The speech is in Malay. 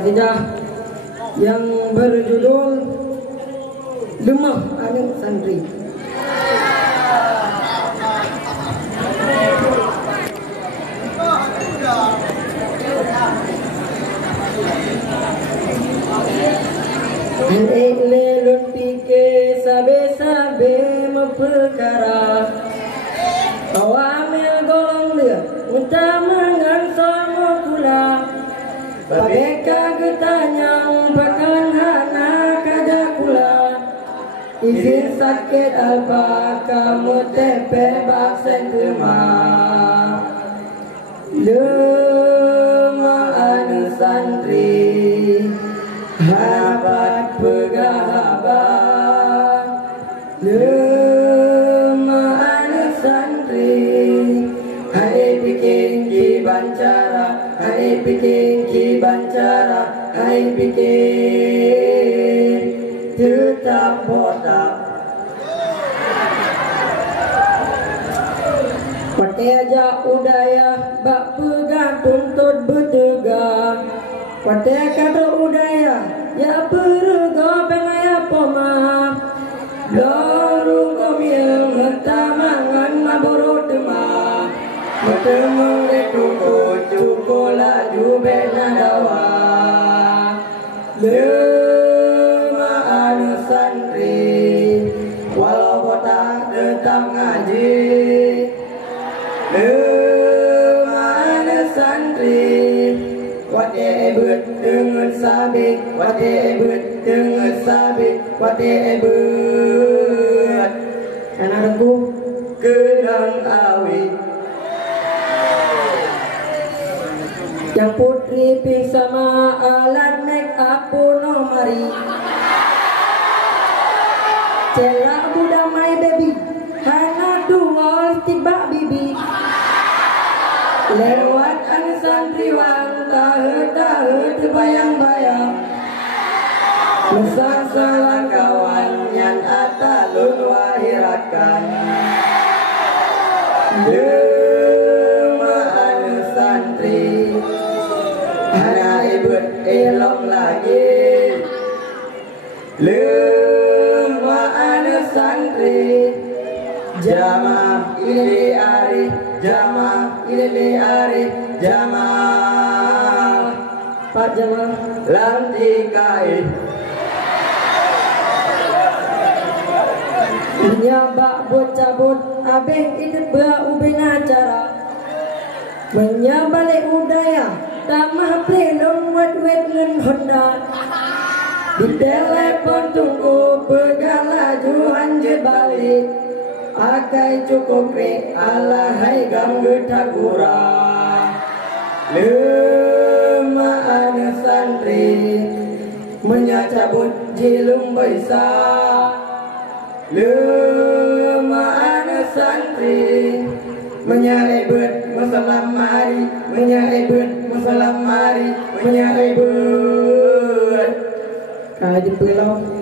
Kasidah yang berjudul Lemah Anak Santri. Lelun pike sabe-sabe memperkara kau ambil golong dia utamangan sama kula babeka getanyang pakan hana kada kula izin sakit alpa kamu tepe baksen kemah lemah anu santri harapat pegahabat lemah anak santri hai bikin ki bancara hai bikin ki bancara hai bikin tetap botak pate aja udaya bak pegang tuntut bertegak pate kata udaya ya perga pengaya poma lorong komil ngetamangan maboro dema bertemu letuko cuko laju benadawa lemah anu santri walau botak tetap ngaji lemah anu santri wate ebut dengan sabit wate ebut dengan sabit wate ebut karena aku kenang awit yang putri ping sama alat make up puno mari celak budak my baby hana dua tiba bibi lewat an santriwan tahe bayang-bayang mesang-salan kawan yang atalun wahirakan lemah anu santri hana ibut elong lagi lemah anu santri jamaah ili ari jamaah ili ari jamaah Pak jamaah lantikai menyabak bocabut abeng itu berubin acara menyabalik udaya tamah pelong wet-wet ngen honda di telepon tunggu pegang laju anjir balik akai cukup re alahai ganggu takura lemah anu santri menyacabut jilung baisa lemah anu santri menyarebut masalah mari menyarebut masalah mari menyarebut kaji pelong